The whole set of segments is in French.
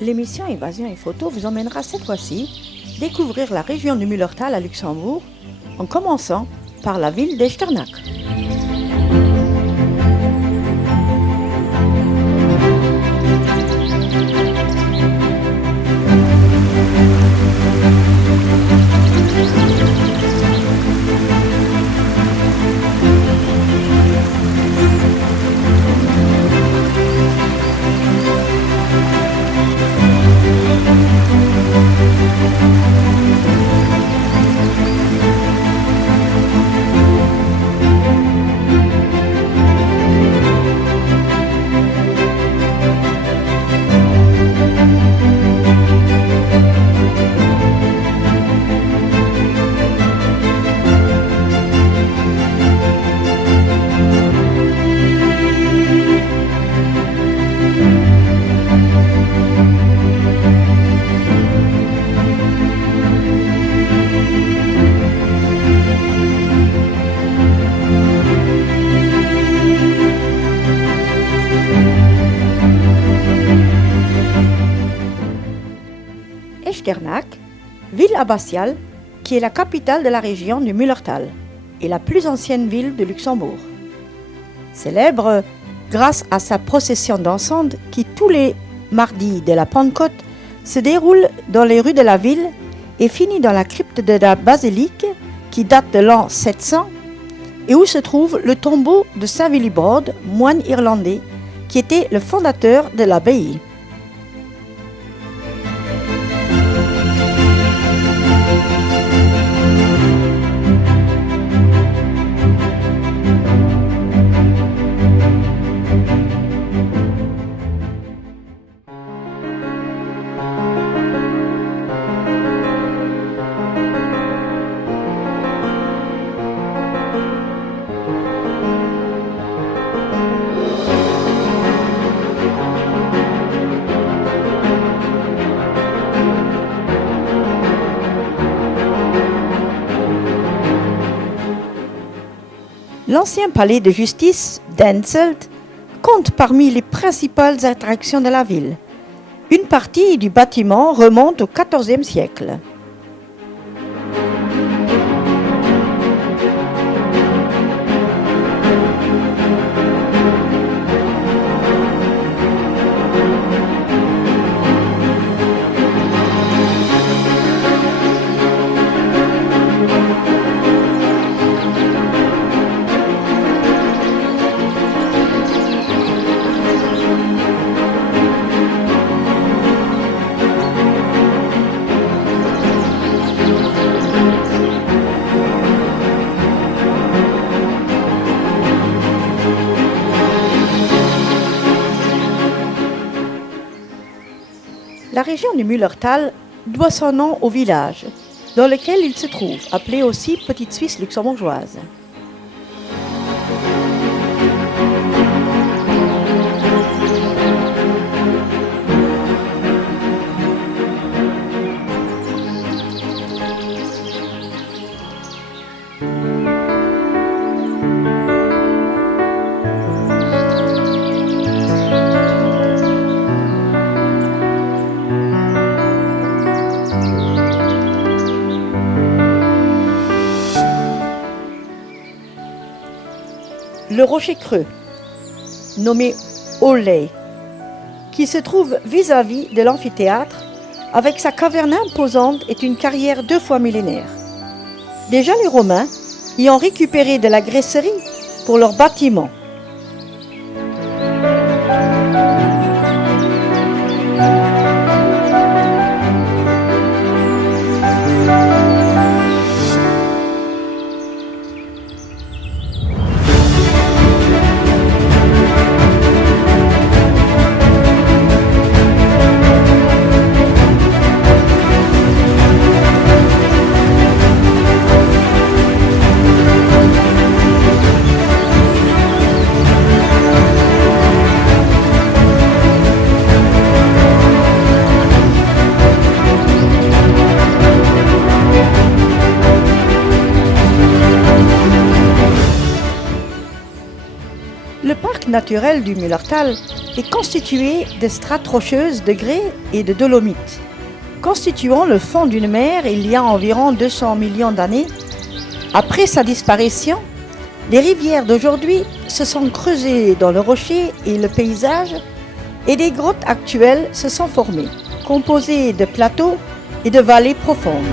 L'émission Évasion et Photo vous emmènera cette fois-ci découvrir la région du Mullertal à Luxembourg, en commençant par la ville d'Echternach. Echternach, ville abbatiale qui est la capitale de la région du Mullertal et la plus ancienne ville de Luxembourg. Célèbre grâce à sa procession dansante qui, tous les mardis de la Pentecôte, se déroule dans les rues de la ville et finit dans la crypte de la basilique qui date de l'an 700 et où se trouve le tombeau de Saint Willibrord, moine irlandais, qui était le fondateur de l'abbaye. L'ancien palais de justice d'Henselt compte parmi les principales attractions de la ville. Une partie du bâtiment remonte au XIVe siècle. La région du Mullertal doit son nom au village dans lequel il se trouve, appelé aussi Petite Suisse luxembourgeoise. Le rocher creux, nommé Oley, qui se trouve vis-à-vis de l'amphithéâtre, avec sa caverne imposante, est une carrière 2 fois millénaire. Déjà les Romains y ont récupéré de la graisserie pour leurs bâtiments. Le parc naturel du Mullertal est constitué de strates rocheuses de grès et de dolomites. Constituant le fond d'une mer il y a environ 200 millions d'années, après sa disparition, les rivières d'aujourd'hui se sont creusées dans le rocher et le paysage et des grottes actuelles se sont formées, composées de plateaux et de vallées profondes.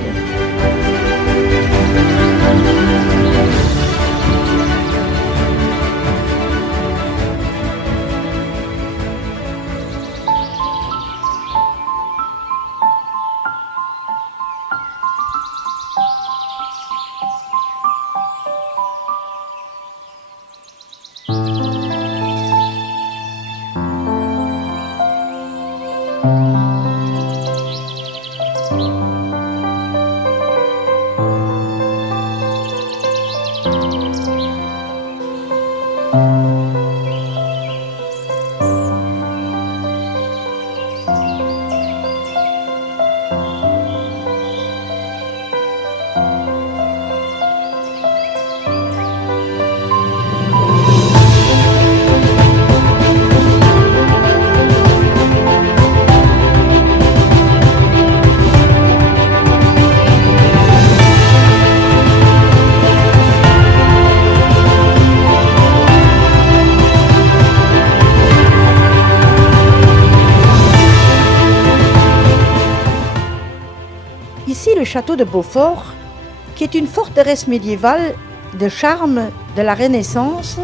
Ici, le château de Beaufort, qui est une forteresse médiévale de charme de la Renaissance,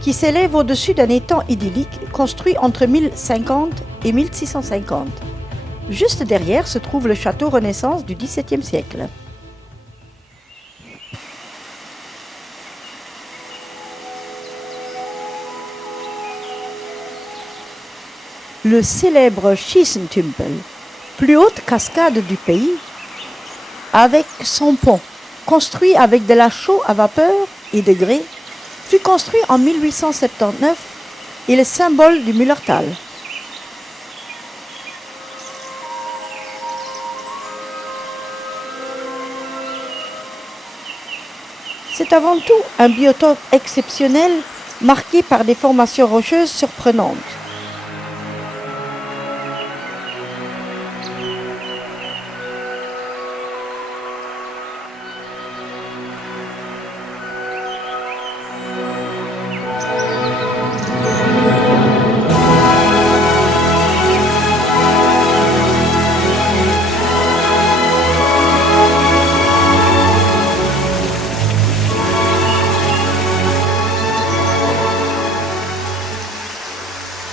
qui s'élève au-dessus d'un étang idyllique construit entre 1050 et 1650. Juste derrière se trouve le château Renaissance du XVIIe siècle. Le célèbre Schießentümpel, plus haute cascade du pays, avec son pont, construit avec de la chaux à vapeur et de grès, fut construit en 1879 et le symbole du Mullertal. C'est avant tout un biotope exceptionnel marqué par des formations rocheuses surprenantes.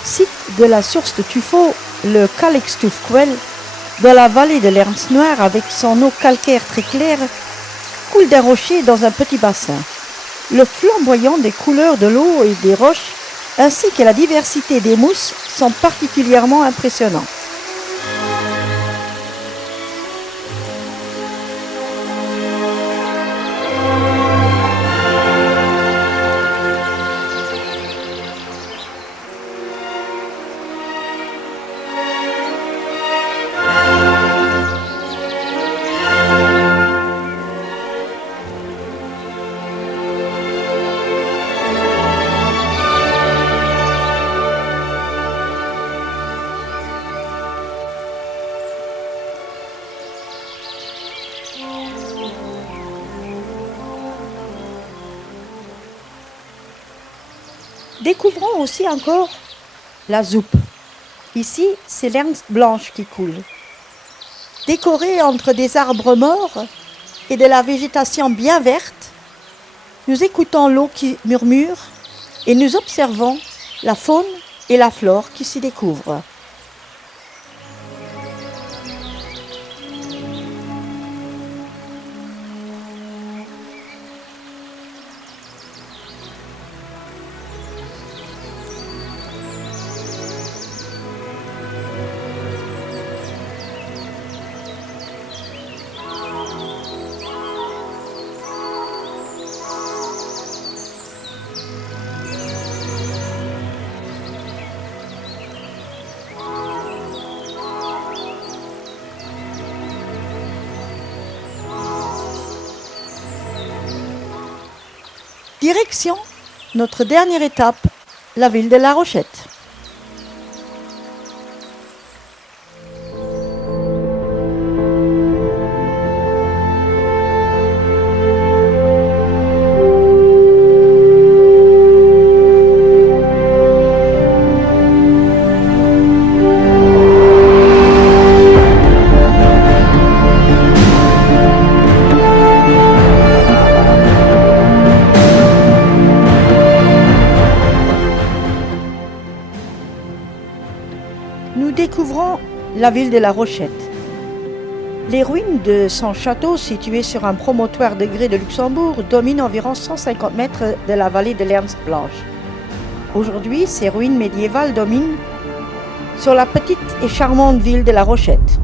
Site de la source de tuffeau, le Kalkstufquell, dans la vallée de l'Ernst Noir avec son eau calcaire très claire, coule d'un rocher dans un petit bassin. Le flamboyant des couleurs de l'eau et des roches, ainsi que la diversité des mousses, sont particulièrement impressionnants. Découvrons aussi encore la Zoupe. Ici, c'est l'Ernst blanche qui coule. Décorée entre des arbres morts et de la végétation bien verte, nous écoutons l'eau qui murmure et nous observons la faune et la flore qui s'y découvrent. Direction notre dernière étape, la ville de La Rochette. Nous découvrons la ville de La Rochette. Les ruines de son château, situé sur un promontoire de grès de Luxembourg, dominent environ 150 mètres de la vallée de l'Ernst-Blanche. Aujourd'hui, ces ruines médiévales dominent sur la petite et charmante ville de La Rochette.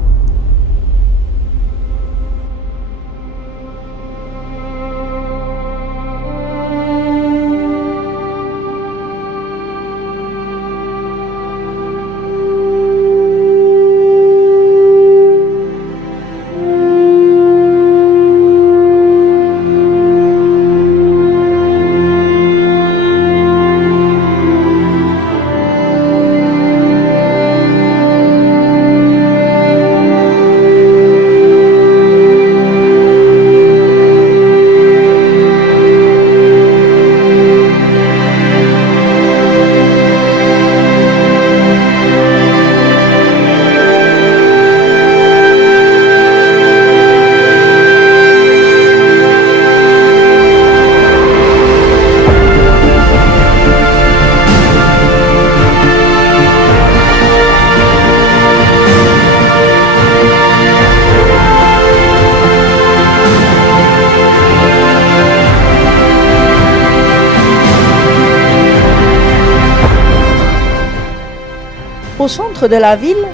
Au centre de la ville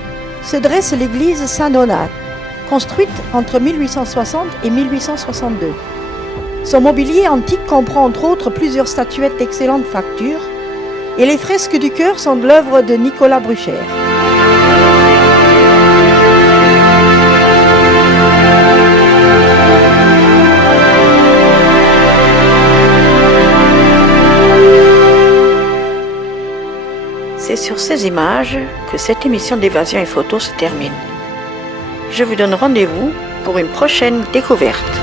se dresse l'église Saint-Donat, construite entre 1860 et 1862. Son mobilier antique comprend entre autres plusieurs statuettes d'excellente facture et les fresques du chœur sont de l'œuvre de Nicolas Brucher. C'est sur ces images que cette émission d'Évasion et Photo se termine. Je vous donne rendez-vous pour une prochaine découverte.